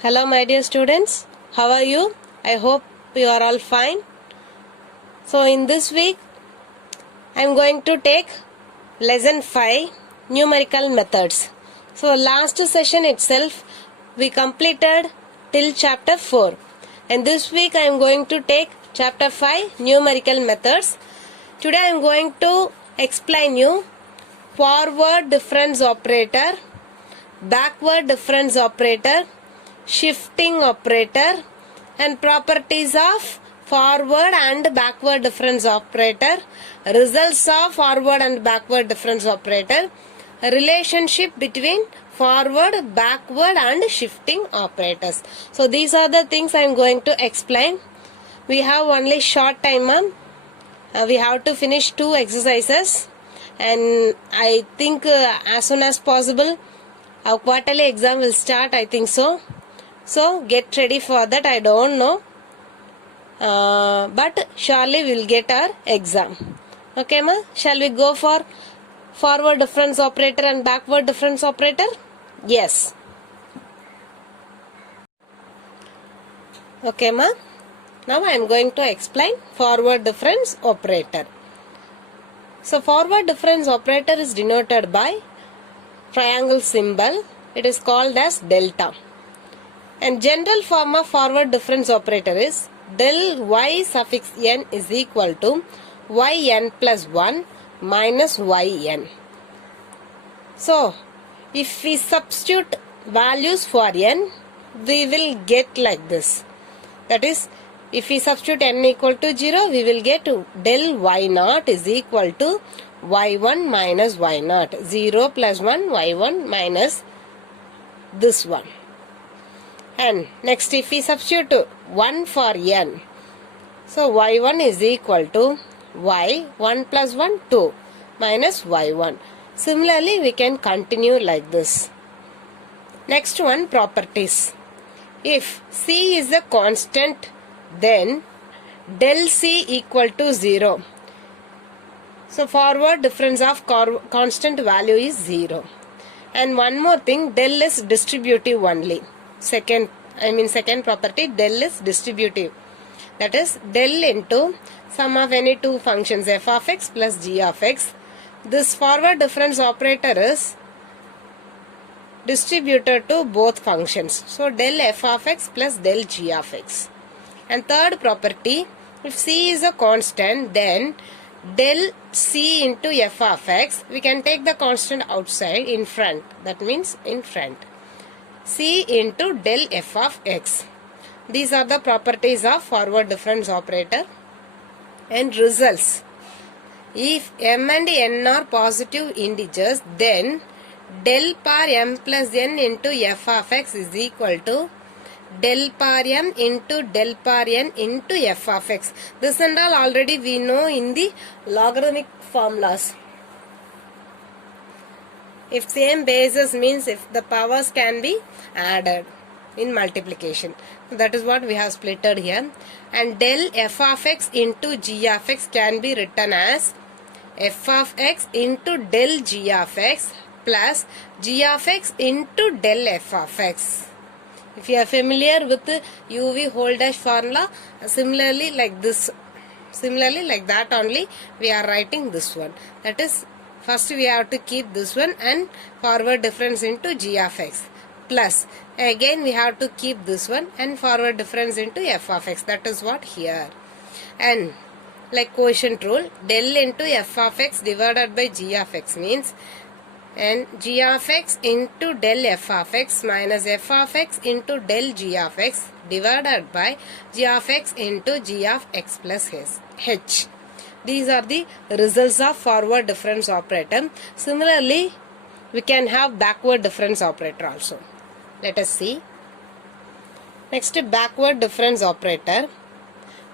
Hello my dear students, how are you? I hope you are all fine. So in this week I am going to take lesson 5 numerical methods. So last session itself we completed till chapter 4 and this week I am going to take chapter 5 numerical methods. Today I am going to explain you forward difference operator, backward difference operator, shifting operator and properties of forward and backward difference operator, results of forward and backward difference operator, relationship between forward, backward and shifting operators. So these are the things I am going to explain. We have only short time, ma'am. We have to finish 2 exercises and I think as soon as possible our quarterly exam will start, I think so. So get ready for that. I don't know, but surely we'll get our exam. Okay, ma? Shall we go for forward difference operator and backward difference operator? Yes. Okay, ma? Now I am going to explain forward difference operator. So forward difference operator is denoted by triangle symbol. It is called as delta. And general form of forward difference operator is del y suffix n is equal to yn plus 1 minus yn. So, if we substitute values for n, we will get like this. That is, if we substitute n equal to 0, we will get del y naught is equal to y1 minus y naught. 0 plus 1 y1 minus this one. And next if we substitute 1 for n, so y1 is equal to y 1 plus 1 2 minus y1. Similarly we can continue like this. Next one, properties. If c is a constant, then del c equal to 0. So forward difference of constant value is 0. And one more thing, del is distributive only. Second property, del is distributive. That is del into sum of any two functions f of x plus g of x. This forward difference operator is distributed to both functions. So del f of x plus del g of x. And third property, if c is a constant, then del c into f of x, we can take the constant outside in front. That means in front. C into del f of x. These are the properties of forward difference operator. And results. If m and n are positive integers, then del power m plus n into f of x is equal to del power m into del power n into f of x. This and all already we know in the logarithmic formulas. If same bases means if the powers can be added in multiplication. That is what we have splitted here. And del f of x into g of x can be written as f of x into del g of x plus g of x into del f of x. If you are familiar with the uv whole dash formula, similarly like that only we are writing this one. That is, first we have to keep this one and forward difference into g of x. Plus, again we have to keep this one and forward difference into f of x. That is what here. And like quotient rule, del into f of x divided by g of x means, and g of x into del f of x minus f of x into del g of x divided by g of x into g of x plus h. These are the results of forward difference operator. Similarly, we can have backward difference operator also. Let us see. Next, backward difference operator.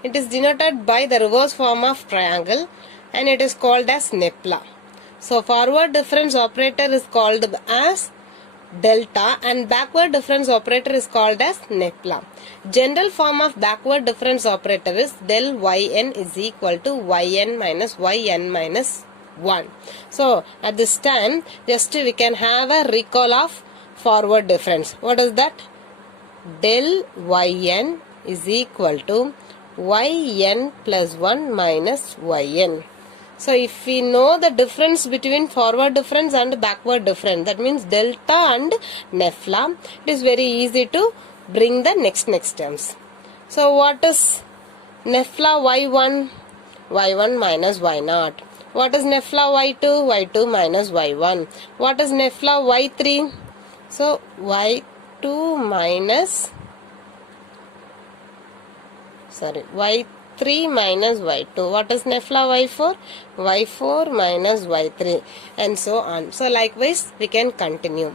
It is denoted by the reverse form of triangle and it is called as NEPLA. So forward difference operator is called as delta and backward difference operator is called as NEPLA. General form of backward difference operator is del yn is equal to yn minus 1. So at this time just we can have a recall of forward difference. What is that? del yn is equal to yn plus 1 minus yn. So if we know the difference between forward difference and backward difference, that means delta and Nefla, it is very easy to bring the next terms. So what is Nefla y1? y1 minus y0. What is Nefla y2? y2 minus y1. What is Nefla y3? So y2 minus y3 minus y2. What is Nefla y4? y4 minus y3, and so on. So likewise we can continue.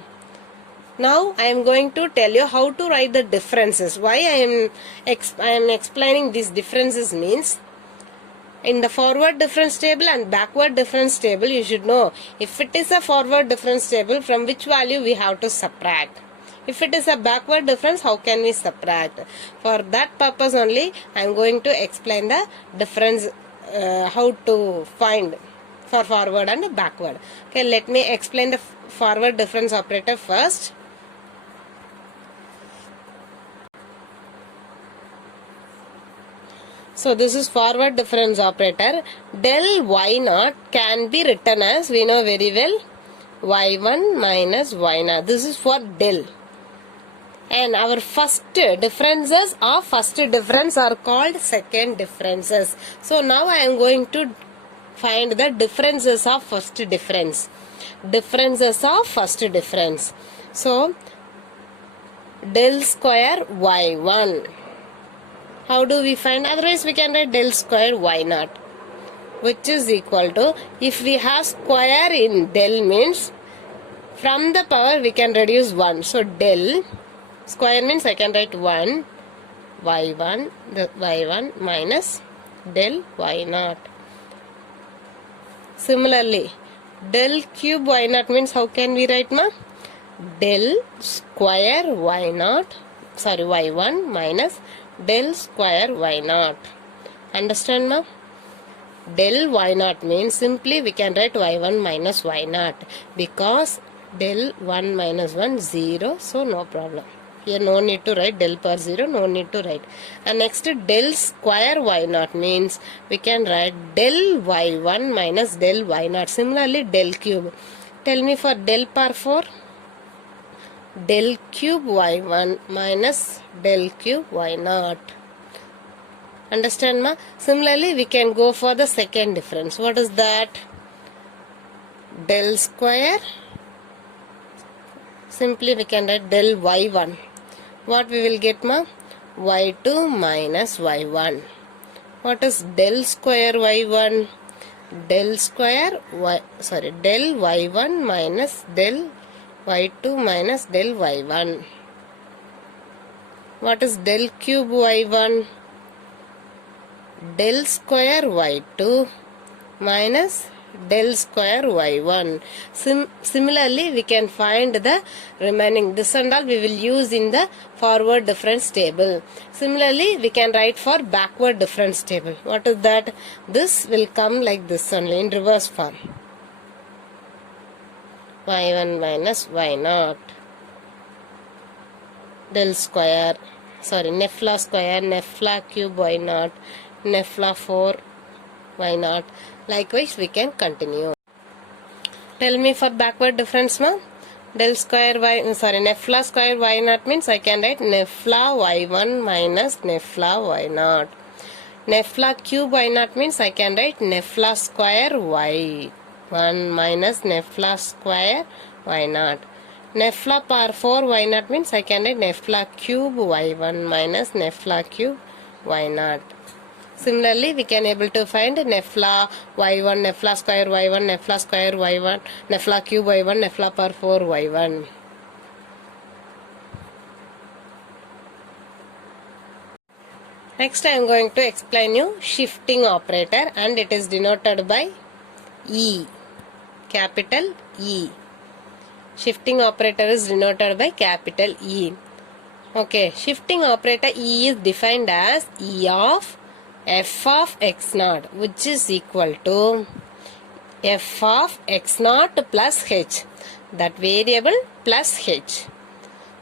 Now I am going to tell you how to write the differences. Why I am explaining these differences means, in the forward difference table and backward difference table, you should know if it is a forward difference table, from which value we have to subtract. If it is a backward difference, how can we subtract? For that purpose only I am going to explain the difference, how to find for forward and backward. Okay, let me explain the forward difference operator first. So this is forward difference operator. Del y0 can be written as, we know very well, y1 minus y0. This is for del. And our first differences of first difference are called second differences. So now I am going to find the differences of first difference. Differences of first difference. So del square y1. How do we find? Otherwise we can write del square y0, which is equal to, if we have square in del means from the power we can reduce 1. So del square means I can write 1 y1 minus del y0. Similarly, del cube y0 means how can we write, ma? Del square y1 minus del square y0. Understand, ma? Del y0 means simply we can write y1 minus y0, because del 1 minus 1 0, so no problem. Here no need to write del per 0, no need to write. And next, del square y0 means we can write del y1 minus del y0. Similarly, del cube. Tell me for del per 4. Del cube y1 minus del cube y0. Understand, ma? Similarly, we can go for the second difference. What is that? Del square. Simply we can write del y1. What we will get, ma? y2 minus y1. What is del square y1? Del y1 minus del y2 minus del y1. What is del cube y1? Del square y2 minus del square y1. Similarly, we can find the remaining. This and all we will use in the forward difference table. Similarly, we can write for backward difference table. What is that? This will come like this only, in reverse form. y1 minus y0 del square, Nefla square, Nefla cube y0, Nefla 4 y0. Likewise we can continue. Tell me for backward difference, ma? Del square Nefla square y0 means I can write Nefla y1 minus Nefla y0. Nefla cube y0 means I can write Nefla square y1 minus Nefla square y0. Nefla power 4 y0 means I can write Nefla cube y1 minus Nefla cube y0. Similarly, we can able to find Nefla y1, Nefla square y1, Nefla square y1, Nefla cube y1, Nefla power 4 y1. Next I am going to explain you shifting operator, and it is denoted by E, capital E. Shifting operator is denoted by capital E. Okay, shifting operator E is defined as E of f of x naught, which is equal to f of x naught plus h, that variable plus h.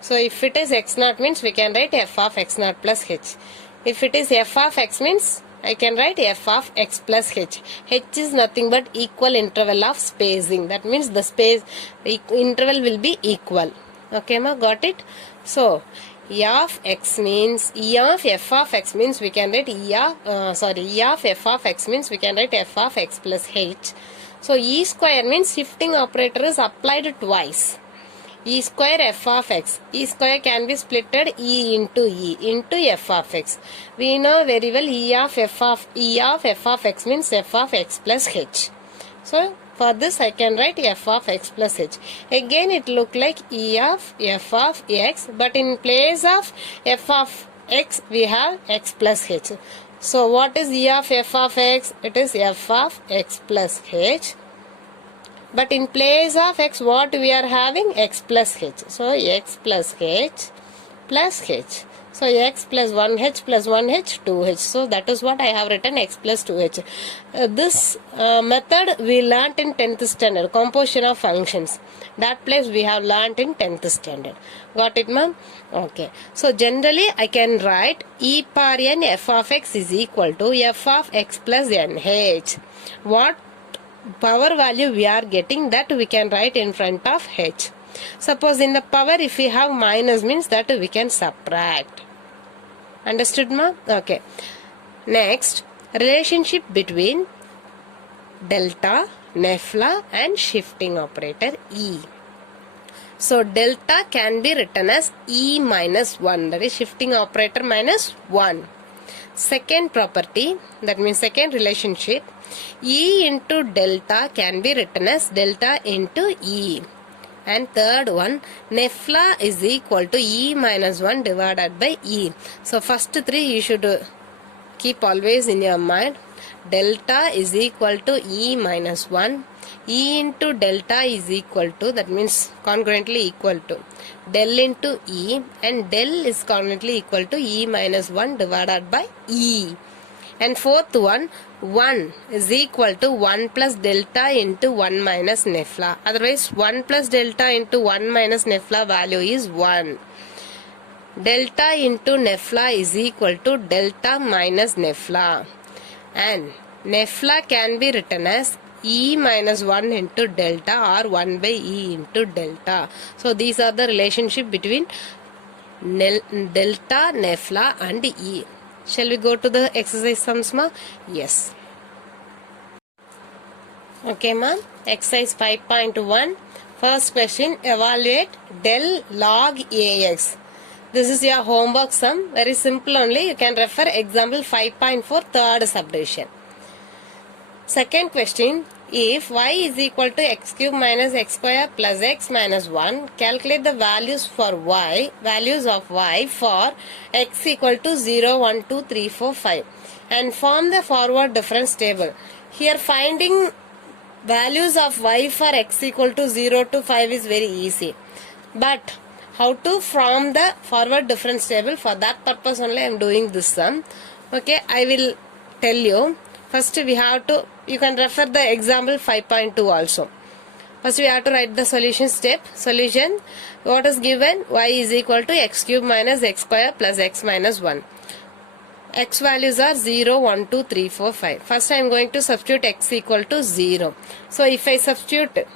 So if it is x naught means we can write f of x naught plus h. If it is f of x means I can write f of x plus h. H is nothing but equal interval of spacing. That means the space interval will be equal. Okay, ma, got it? So E of x means E of f of x means we can write E of f of x means we can write f of x plus h. So E square means shifting operator is applied twice. E square f of x. E square can be splitted E into f of x. We know very well E of f of x means f of x plus h. So for this I can write f of x plus h. Again it look like E of f of x, but in place of f of x we have x plus h. So what is E of f of x? It is f of x plus h. But in place of x, what we are having? X plus h. So x plus h plus h. So x plus 1h plus 1h, 2h. So that is what I have written, x plus 2h. This method we learnt in 10th standard, composition of functions. That place we have learnt in 10th standard. Got it, ma'am? Okay. So generally I can write e power n f of x is equal to f of x plus nh. What power value we are getting, that we can write in front of h. Suppose in the power if we have minus means that we can subtract. Understood, ma? Okay. Next, relationship between delta, NEFLA and shifting operator E. So delta can be written as E minus 1, that is shifting operator minus 1. Second property, that means second relationship, E into delta can be written as delta into E. And third one, NEFLA is equal to E minus 1 divided by E. So first three you should keep always in your mind. Delta is equal to E minus 1. E into delta is equal to, that means congruently equal to, del into E, and del is congruently equal to E minus 1 divided by E. And fourth one, 1 is equal to 1 plus delta into 1 minus NEFLA. Otherwise 1 plus delta into 1 minus NEFLA value is 1. Delta into NEFLA is equal to delta minus NEFLA. And NEFLA can be written as E minus 1 into delta or 1 by E into delta. So these are the relationship between delta, NEFLA and E. Shall we go to the exercise sums, ma? Yes. Okay, ma'am. Exercise 5.1. First question, evaluate del log AX. This is your homework sum. Very simple only. You can refer example 5.4 third subdivision. Second question, if y is equal to x cube minus x square plus x minus 1, calculate the values for y, values of y for x equal to 0, 1, 2, 3, 4, 5 and form the forward difference table. Here finding values of y for x equal to 0 to 5 is very easy. But how to form the forward difference table, for that purpose only I am doing this sum. Okay, I will tell you. First we have to, you can refer the example 5.2 also. First we have to write the solution step. Solution, what is given? Y is equal to x cube minus x square plus x minus 1. X values are 0, 1, 2, 3, 4, 5. First I am going to substitute x equal to 0. So if I substitute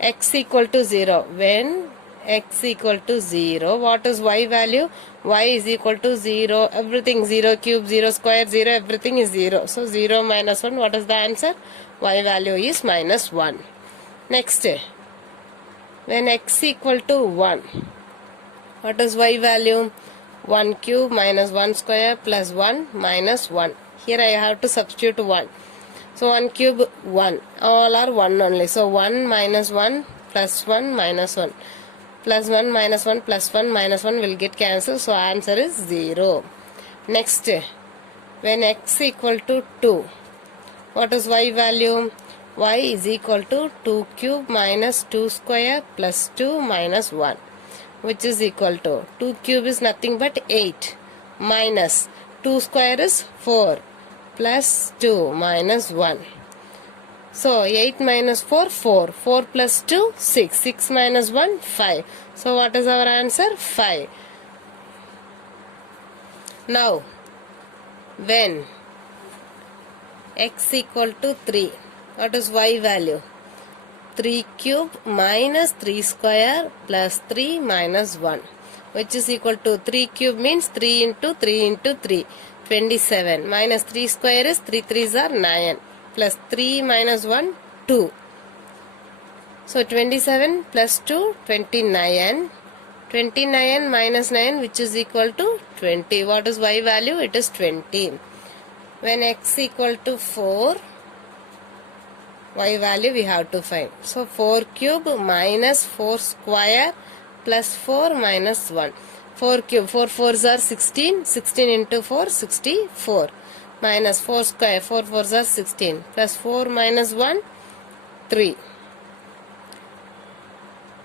x equal to 0, when x equal to 0, what is y value? Y is equal to 0, everything 0 cube, 0 square, 0, everything is 0. So 0 minus 1, what is the answer? Y value is minus 1. Next, when x equal to 1, what is y value? 1 cube minus 1 square plus 1 minus 1. Here I have to substitute 1. So 1 cube 1, all are 1 only. So 1 minus 1 plus 1 minus 1. Plus 1 minus 1 plus 1 minus 1 will get cancelled. So answer is 0. Next, when x equal to 2, what is y value? Y is equal to 2 cube minus 2 square plus 2 minus 1, which is equal to 2 cube is nothing but 8 minus 2 square is 4 plus 2 minus 1. So 8 minus 4, 4. 4 plus 2, 6. 6 minus 1, 5. So what is our answer? 5. Now, when x equal to 3, what is y value? 3 cube minus 3 square plus 3 minus 1, which is equal to 3 cube means 3 into 3 into 3, 27, minus 3 square is 3 3s are 9, plus 3 minus 1, 2. So 27 plus 2, 29. 29 minus 9, which is equal to 20. What is y value? It is 20. When x equal to 4, y value we have to find. So 4 cube minus 4 square plus 4 minus 1. 4 cube, 4 4s are 16. 16 into 4, 64. Minus 4 square, 4 4s are 16. Plus 4 minus 1, 3.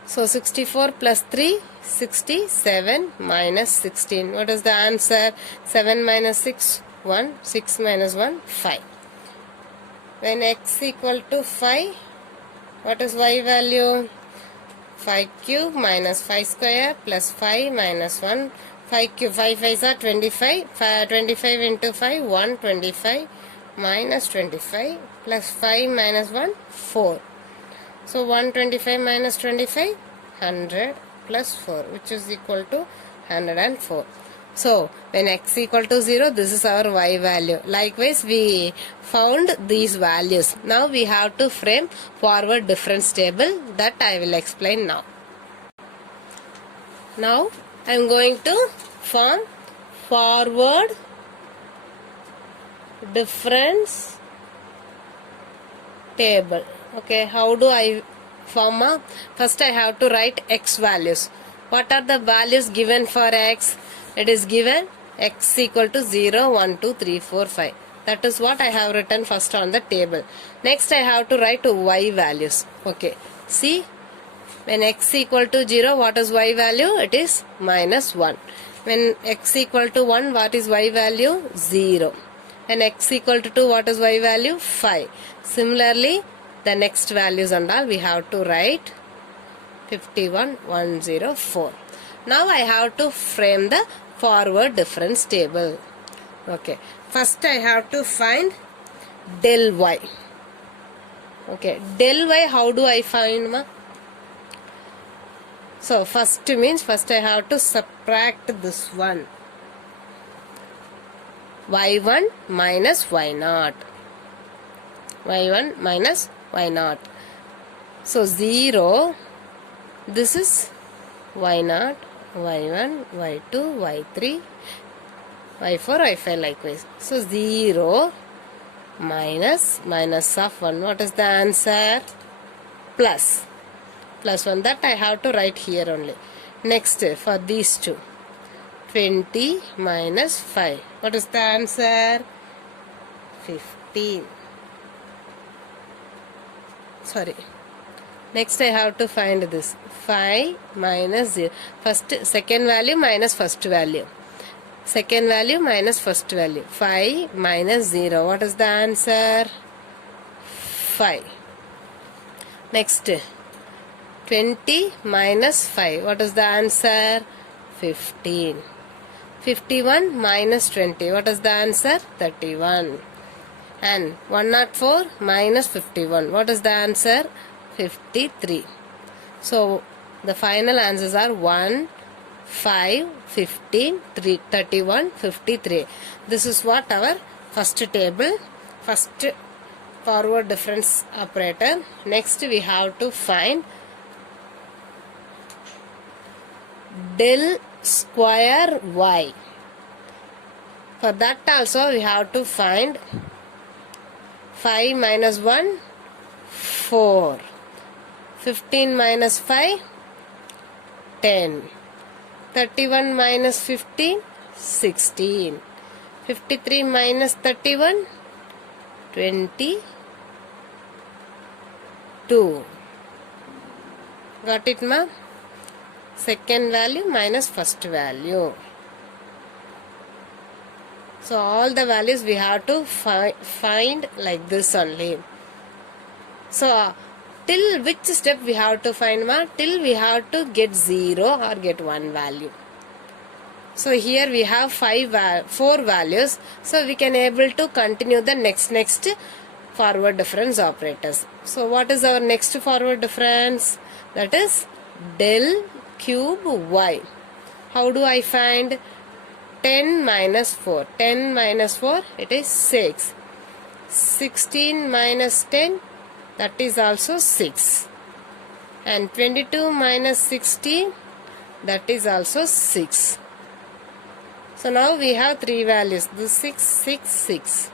So 64 plus 3, 67 minus 16. What is the answer? 7 minus 6, 1. 6 minus 1, 5. When x equal to 5, what is y value? 5 cube minus 5 square plus 5 minus 1. 5 cube, 5 5s are 25. 25 into 5, 125 minus 25 plus 5 minus 1, 4. So 125 minus 25, 100 plus 4, which is equal to 104. So when x equal to 0, this is our y value. Likewise, we found these values. Now we have to frame forward difference table, that I will explain now. Now I am going to form forward difference table. Okay, how do I form a? First I have to write x values. What are the values given for x? It is given x equal to 0, 1, 2, 3, 4, 5. That is what I have written first on the table. Next I have to write y values. Okay, see, when x equal to 0, what is y value? It is minus 1. When x equal to 1, what is y value? 0. When x equal to 2, what is y value? 5. Similarly, the next values and all we have to write 51, 104. Now I have to frame the forward difference table. Okay, first I have to find del y. Okay, del y, how do I find, ma? So first means first I have to subtract this one. y1 minus y0. y1 minus y0. So 0, this is y0, y1, y2, y3, y4, y5 likewise. So 0 minus of 1. What is the answer? Plus 1. That I have to write here only. Next, for these two, 20 minus 5. What is the answer? 15. Sorry. Next I have to find this. 5 minus 0. Second value minus first value. Second value minus first value. 5 minus 0. What is the answer? 5. Next, 20 minus 5. What is the answer? 15. 51 minus 20. What is the answer? 31. And 104 minus 51. What is the answer? 53. So the final answers are 1, 5, 15, 3, 31, 53. This is what our first table, first forward difference operator. Next we have to find del square y. For that also we have to find 5 minus 1, 4. 15 minus 5, 10. 31 minus 15, 16. 53 minus 31, 22. Got it, ma? Second value minus first value. So all the values we have to find like this only. So till which step we have to find what? Till we have to get 0 or get 1 value. So here we have 4 values. So we can able to continue the next forward difference operators. So what is our next forward difference? That is del cube y. How do I find? 10 minus 4. 10 minus 4, it is 6. 16 minus 10, that is also 6. And 22 minus 16, that is also 6. So now we have 3 values. This 6, 6, 6.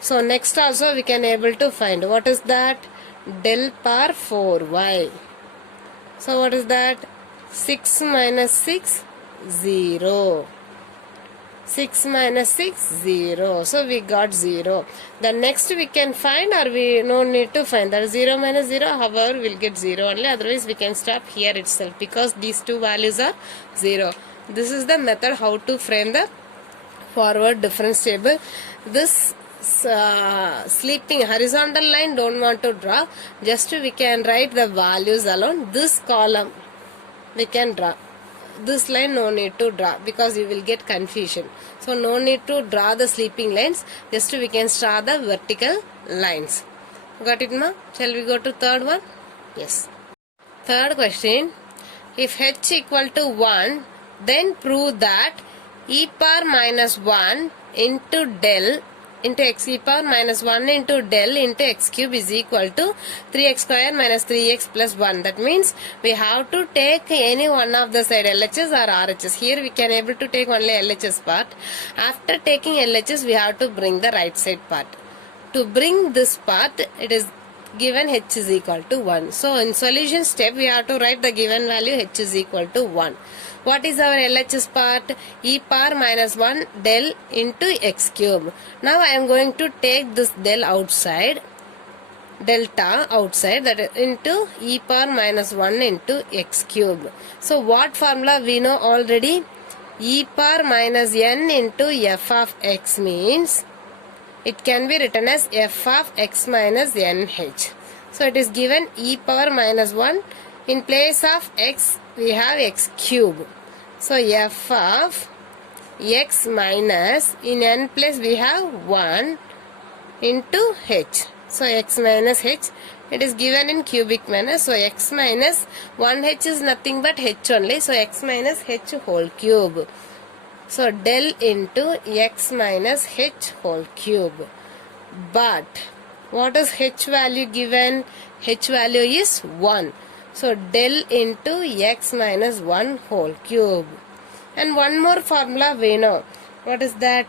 So next also we can able to find. What is that? Del power 4y. So what is that? 6 minus 6, 0. 6 minus 6, 0. So we got 0. The next we can find, or we no need to find. That is 0 minus 0. However, we'll get 0 only. Otherwise we can stop here itself, because these two values are 0. This is the method how to frame the forward difference table. This sleeping horizontal line don't want to draw. Just we can write the values alone. This column we can draw. This line no need to draw, because you will get confusion. So no need to draw the sleeping lines. Just we can draw the vertical lines. Got it, ma? Shall we go to third one? Yes. Third question. If h equal to 1, then prove that e power minus 1 into del into x e power minus 1 into del into x cube is equal to 3x square minus 3x plus 1. That means we have to take any one of the side, LHS or RHS. Here we can able to take only LHS part. After taking LHS, we have to bring the right side part. To bring this part, it is given h is equal to 1. So in solution step, we have to write the given value h is equal to 1. What is our LHS part? E power minus 1 del into x cube. Now I am going to take this del outside, delta outside, that is into e power minus 1 into x cube. So what formula we know already? E power minus n into f of x means it can be written as f of x minus nh. So it is given e power minus 1. In place of x, we have x cube. So f of x minus, in n place we have 1 into h. So x minus h, it is given in cubic manner. So x minus 1h is nothing but h only. So x minus h whole cube. So del into x minus h whole cube. But what is h value given? H value is 1. So del into x minus 1 whole cube. And one more formula we know. What is that?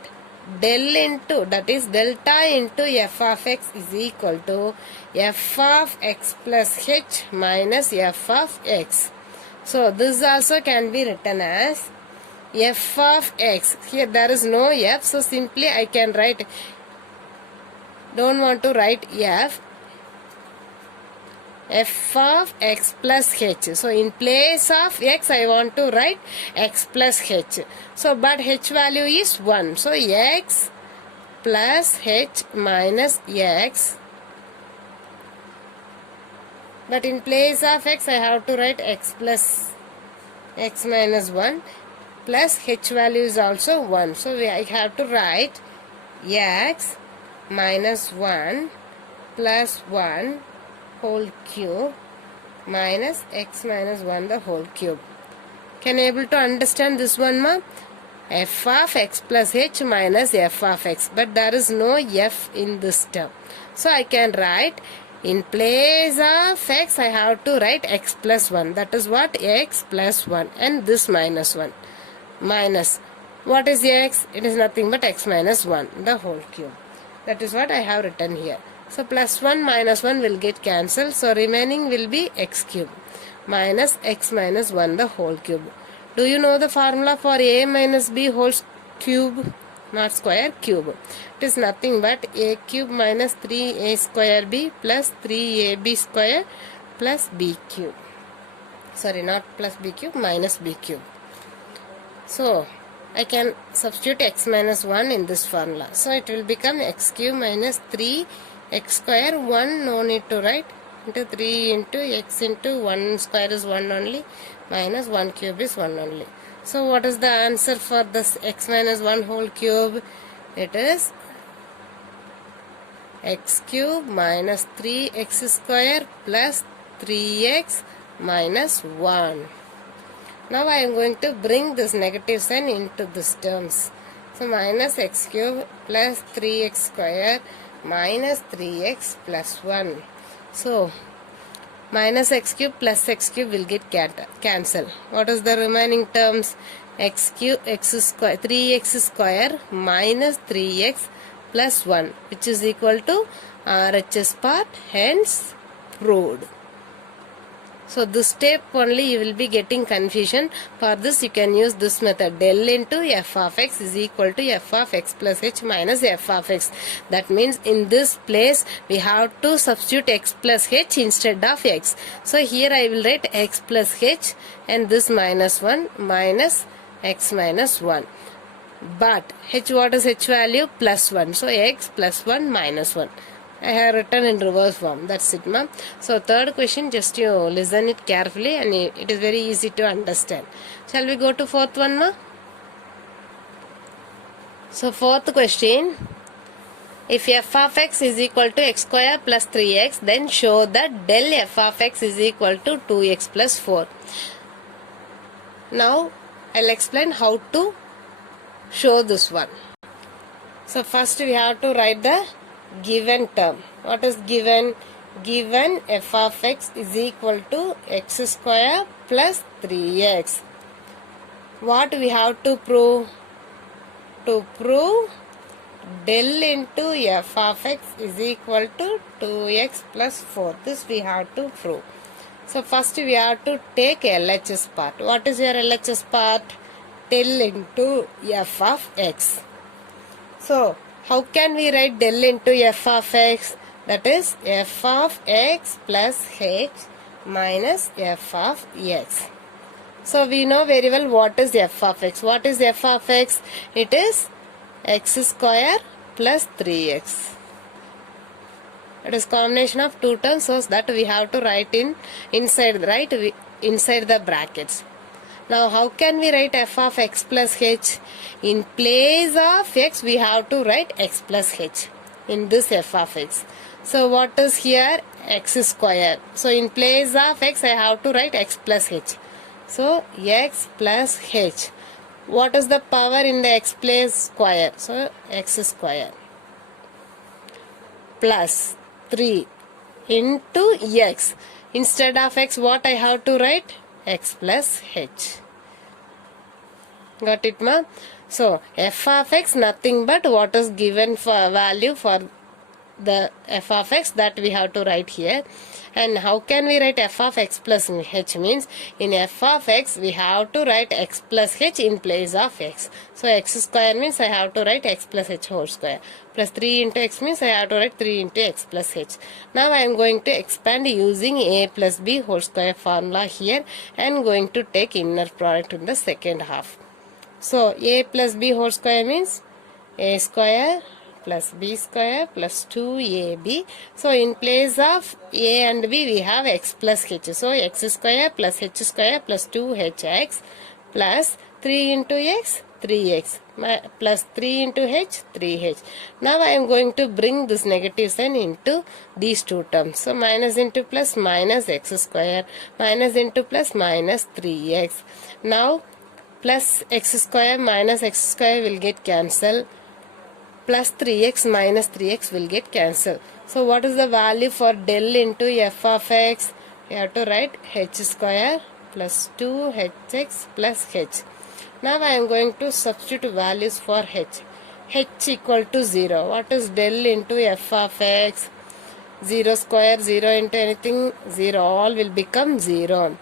Del into, that is delta into f of x is equal to f of x plus h minus f of x. So this also can be written as f of x. Here there is no f, so simply I can write, don't want to write f of x plus h. So in place of x I want to write x plus h. So but h value is 1. So x plus h minus x. But in place of x I have to write x plus x minus 1 plus h value is also 1. So I have to write x minus 1 plus 1 whole cube minus x minus 1 the whole cube. Can you able to understand this one, ma? F of x plus h minus f of x. But there is no f in this term. So I can write, in place of x I have to write x plus 1. That is what? X plus 1. And this minus 1. Minus. What is x? It is nothing but x minus 1 the whole cube. That is what I have written here. So plus 1 minus 1 will get cancelled. So remaining will be x cube minus x minus 1 the whole cube. Do you know the formula for a minus b whole cube? Not square, cube. It is nothing but a cube minus 3a square b plus 3ab square plus b cube. Sorry, not plus b cube, minus b cube. So I can substitute x minus 1 in this formula. So it will become x cube minus 3 x square 1, no need to write, into 3 into x into 1 square is 1 only, minus 1 cube is 1 only. So what is the answer for this x minus 1 whole cube? It is x cube minus 3x square plus 3x minus 1. Now I am going to bring this negative sign into this terms. So minus x cube plus 3x square minus 3x plus 1. So minus x cube plus x cube will get cancelled. What is the remaining terms? X cube x square 3x square minus 3x plus 1, which is equal to RHS part, hence proved. So this step only you will be getting confusion. For this you can use this method. Del into f of x is equal to f of x plus h minus f of x. That means in this place we have to substitute x plus h instead of x. So here I will write x plus h and this minus 1 minus x minus 1. But h, what is h value? Plus 1. So x plus 1 minus 1. I have written in reverse form. That's it, ma'am. So third question, just you listen it carefully and it is very easy to understand. Shall we go to fourth one, ma'am? So fourth question, if f of x is equal to x square plus 3x, then show that del f of x is equal to 2x plus 4. Now I'll explain how to show this one. So first we have to write the given term. What is given? Given f of x is equal to x square plus 3x. What we have to prove? To prove del into f of x is equal to 2x plus 4. This we have to prove. So first we have to take LHS part. What is your LHS part? Del into f of x. So how can we write del into f of x? That is f of x plus h minus f of x. So we know very well what is f of x. What is f of x? It is x square plus 3x. It is combination of two terms, so that we have to write inside the brackets. Now how can we write f of x plus h? In place of x we have to write x plus h in this f of x. So what is here? X square. So in place of x I have to write x plus h. So x plus h. What is the power in the x place? Square. So x square plus 3 into x. Instead of x what I have to write? X plus h. Got it, ma? So f of x nothing but what is given for value for the f of x, that we have to write here. And how can we write f of x plus h? Means in f of x we have to write x plus h in place of x. So x square means I have to write x plus h whole square. Plus 3 into x means I have to write 3 into x plus h. Now I am going to expand using a plus b whole square formula here and going to take inner product in the second half. So a plus b whole square means a square plus b square plus 2ab. So in place of a and b we have x plus h. So x square plus h square plus 2hx plus 3 into x 3x plus 3 into h 3h. Now I am going to bring this negative sign into these two terms. So minus into plus minus x square minus into plus minus 3x. Now plus x square minus x square will get cancelled. Plus 3x minus 3x will get cancelled. So what is the value for del into f of x? You have to write h square plus 2hx plus h. Now I am going to substitute values for h. H equal to 0. What is del into f of x? 0 square, 0 into anything, 0. All will become 0.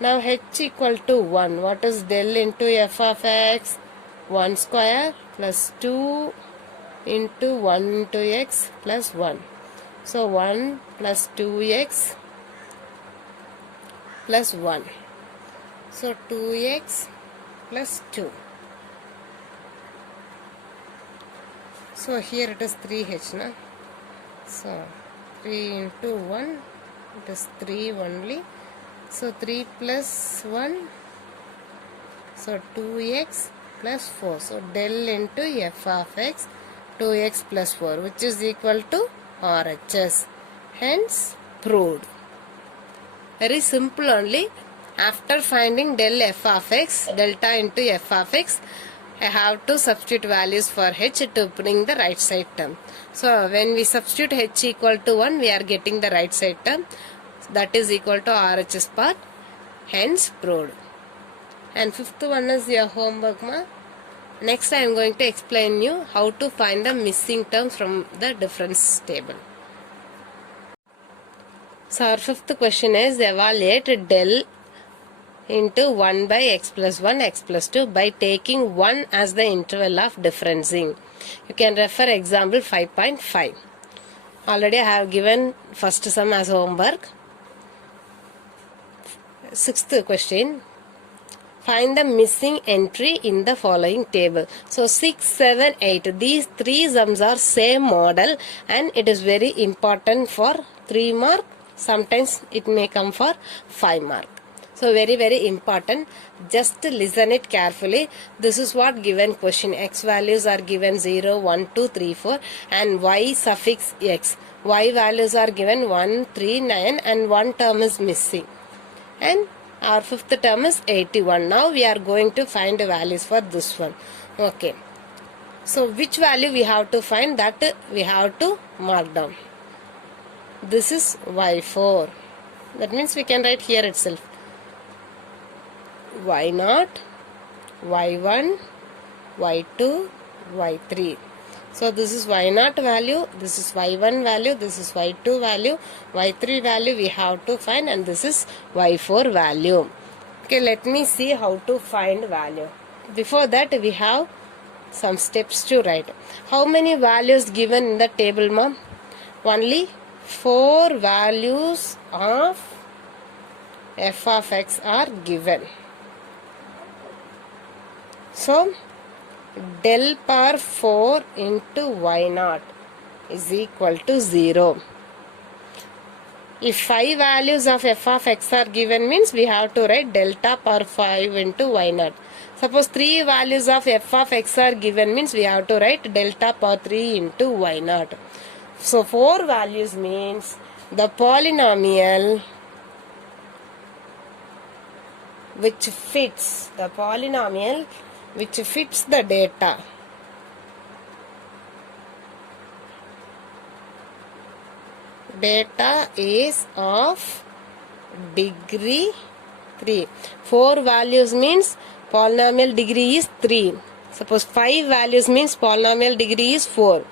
Now h equal to 1. What is del into f of x? 1 square plus 2 into 1 into x plus 1. So 1 plus 2x plus 1. So 2x plus 2. So here it is 3h. Na? So 3 into 1, it is 3 only. So 3 plus 1, so 2x plus 4. So del into f of x, 2x plus 4, which is equal to RHS. Hence proved. Very simple only. After finding del f of x, delta into f of x, I have to substitute values for h to bring the right side term. So when we substitute h equal to 1, we are getting the right side term. That is equal to RHS part. Hence proved. And fifth one is your homework, ma. Next I am going to explain you how to find the missing terms from the difference table. So our fifth question is evaluate del into 1 by x plus 1 x plus 2 by taking 1 as the interval of differencing. You can refer example 5.5. Already I have given first sum as homework. Sixth question. Find the missing entry in the following table. So 6, 7, 8. These three sums are same model and it is very important for 3 mark. Sometimes it may come for 5 mark. So very important. Just listen it carefully. This is what given question. X values are given 0, 1, 2, 3, 4 and y suffix x. Y values are given 1, 3, 9 and one term is missing. And our fifth term is 81. Now we are going to find the values for this one. Okay. So which value we have to find, that we have to mark down. This is y4. That means we can write here itself. y0, y1, y2, y3. So this is y0 value, this is y1 value, this is y2 value, y3 value we have to find, and this is y4 value. Okay, let me see how to find value. Before that we have some steps to write. How many values given in the table, ma'am? Only 4 values of f of x are given. So del power 4 into y0 is equal to 0. If 5 values of f of x are given, means we have to write delta power 5 into y0. Suppose 3 values of f of x are given, means we have to write delta power 3 into y0. So 4 values means the polynomial which fits the data is of degree 3. 4 values means polynomial degree is 3. Suppose 5 values means polynomial degree is 4.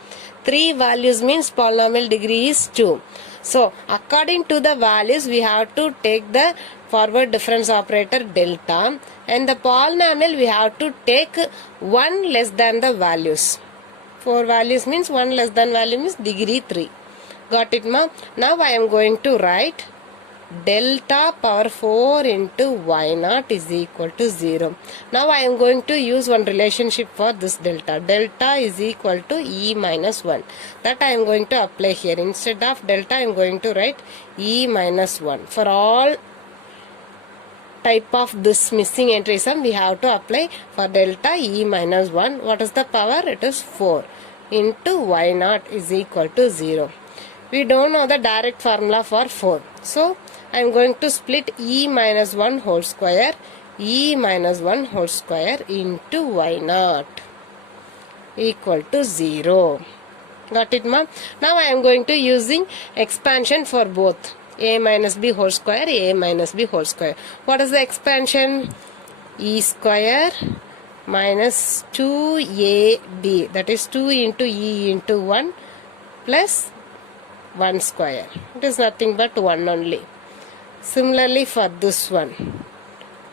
3 values means polynomial degree is 2. So according to the values we have to take the forward difference operator delta, and the polynomial we have to take 1 less than the values. 4 values means 1 less than value means degree 3. Got it, ma? Now I am going to write delta power 4 into y0 is equal to 0. Now I am going to use one relationship for this delta. Delta is equal to e minus 1. That I am going to apply here. Instead of delta I am going to write e minus 1. For all type of this missing entry sum we have to apply for delta e minus 1. What is the power? It is 4 into y0 is equal to 0. We don't know the direct formula for 4. So I am going to split e minus 1 whole square into y0 equal to 0. Got it, ma'am? Now I am going to using expansion for both a minus b whole square, a minus b whole square. What is the expansion? E square minus 2ab, that is 2 into e into 1 plus 1 square. It is nothing but 1 only. Similarly for this one,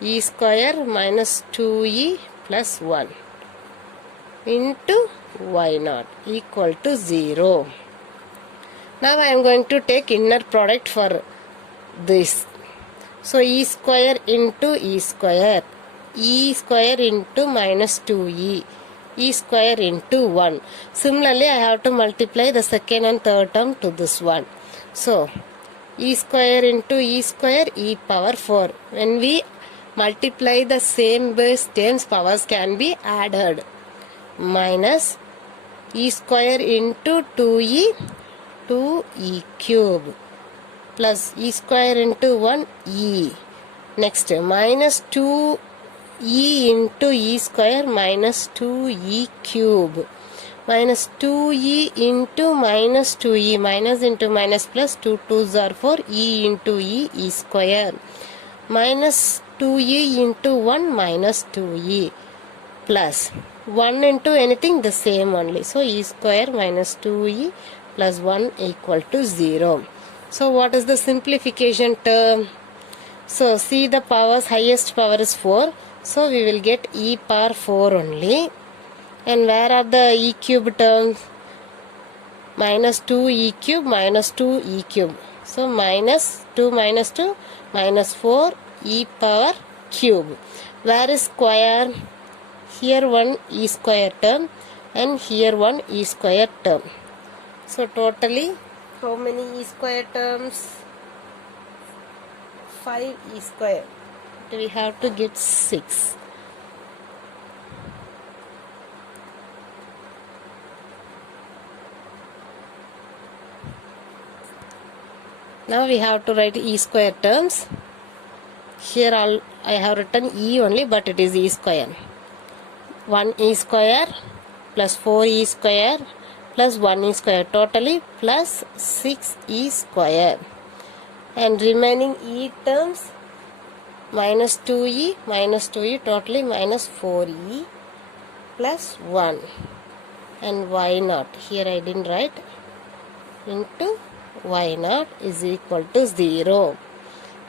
e square minus 2e plus 1 into y0 equal to 0. Now I am going to take inner product for this. So e square into e square into minus 2e e square into 1. Similarly, I have to multiply the second and third term to this one. So, e square into e square e power 4. When we multiply the same base terms, powers can be added. Minus e square into 2e cube plus e square into 1 e. Next, minus 2e into e square minus 2e cube minus 2e into minus 2e, minus into minus plus 2 2s are 4, e into e square minus 2e into 1 minus 2e plus 1 into anything the same only. So e square minus 2e plus 1 equal to 0. So what is the simplification term? So see the powers, highest power is 4. So we will get e power 4 only. And where are the e cube terms? Minus 2e cube minus 2e cube. So minus 2 minus 4 e power cube. Where is square? Here one e square term and here one e square term. So totally how many e square terms? 5 e square. We have to get 6. Now we have to write e square terms. Here I have written e only, but it is e square. 1 e square plus 4 e square plus 1 e square, totally plus 6 e square. And remaining e terms minus 2e, totally minus 4e plus 1. And y naught, here I didn't write, into y naught is equal to 0.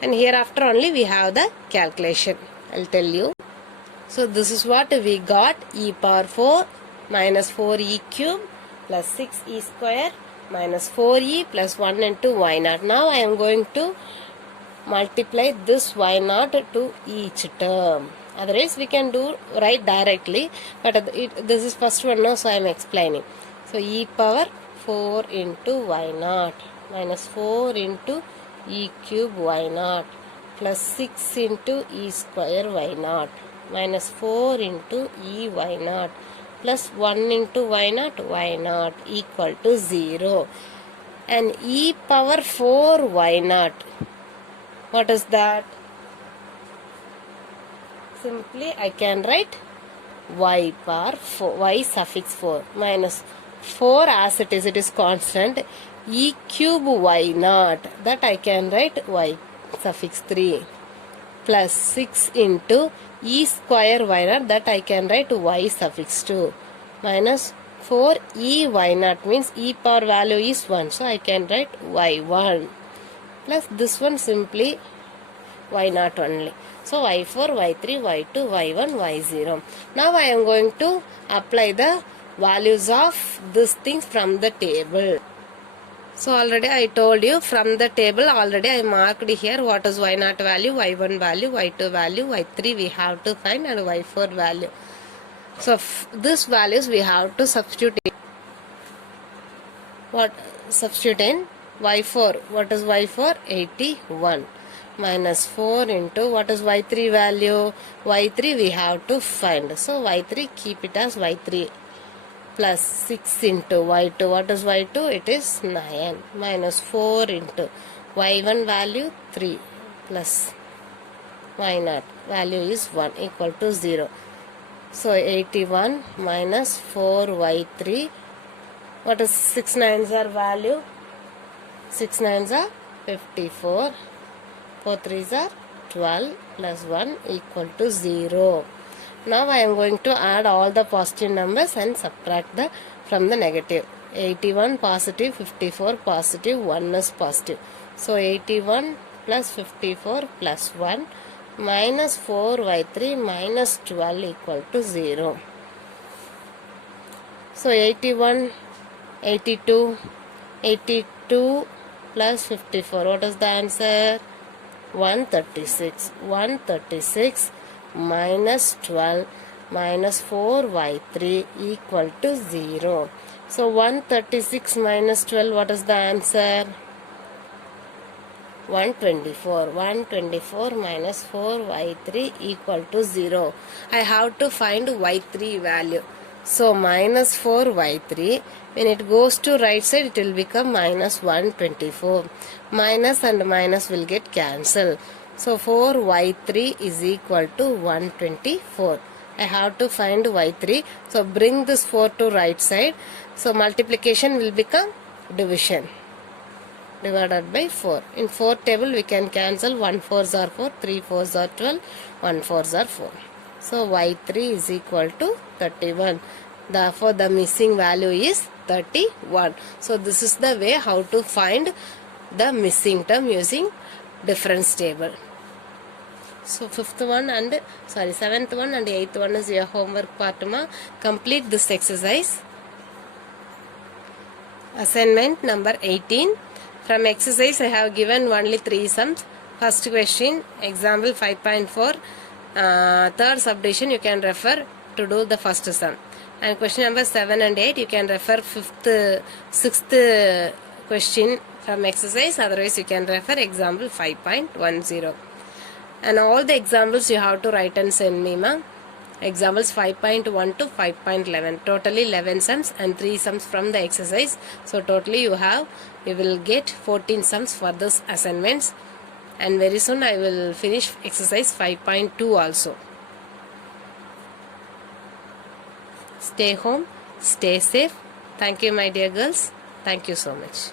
And hereafter only we have the calculation. I'll tell you. So this is what we got, e power 4 minus 4e cube plus 6e square minus 4e plus 1 into y naught. Now I am going to multiply this y naught to each term. Otherwise we can write directly, but this is first one now, so I am explaining. So e power 4 into y naught minus 4 into e cube y naught plus 6 into e square y naught minus 4 into e y naught plus 1 into y naught equal to 0. And e power 4 y naught, what is that? Simply I can write y power 4, y suffix 4 minus 4 as it is constant, e cube y naught, that I can write y suffix 3 plus 6 into e square y naught, that I can write y suffix 2 minus 4 e y naught, means e power value is 1, so I can write y1 plus this one simply y naught only. So y4, y3, y2, y1, y0. Now I am going to apply the values of these things from the table. So already I told you, from the table already I marked here what is y0 value, y1 value, y2 value, y3 we have to find, and y4 value. So these values we have to substitute in. Substitute in y4. What is y4? 81 minus 4 into what is y3 value? y3 we have to find. So y3, keep it as y3 plus 6 into y2. What is y2? It is 9 minus 4 into y1 value 3 plus y0 value is 1 equal to 0. So 81 minus 4y3. What is 6 nines are value? 6 nines are 54. 4 threes are 12 plus 1 equal to 0. Now I am going to add all the positive numbers and subtract from the negative. 81 positive, 54 positive, 1 is positive. So 81 plus 54 plus 1 minus 4y3 minus 12 equal to 0. So 81, 82 plus 54. What is the answer? 136. 136 minus 12 minus 4y3 equal to 0. So 136 minus 12, what is the answer? 124. 124 minus 4y3 equal to 0. I have to find y3 value. So minus 4y3, when it goes to right side, it will become minus 124. Minus and minus will get cancelled. So 4y3 is equal to 124. I have to find y3. So bring this 4 to right side. So multiplication will become division divided by 4. In 4 table we can cancel 1 4s are 4, 3 4s are 12, 1 4s are 4. So y3 is equal to 31. Therefore the missing value is 31. So this is the way how to find the missing term using difference table. So seventh one and 8th one is your homework part ma. Complete this exercise. Assignment number 18. From exercise I have given only 3 sums. First question, example 5.4. Third subdivision you can refer to do the first sum. And question number 7 and 8 you can refer 5th, 6th question from exercise. Otherwise you can refer example 5.10. And all the examples you have to write and send me, ma. Examples 5.1 to 5.11. Totally 11 sums and 3 sums from the exercise. So totally you will get 14 sums for this assignments. And very soon I will finish exercise 5.2 also. Stay home, stay safe. Thank you my dear girls. Thank you so much.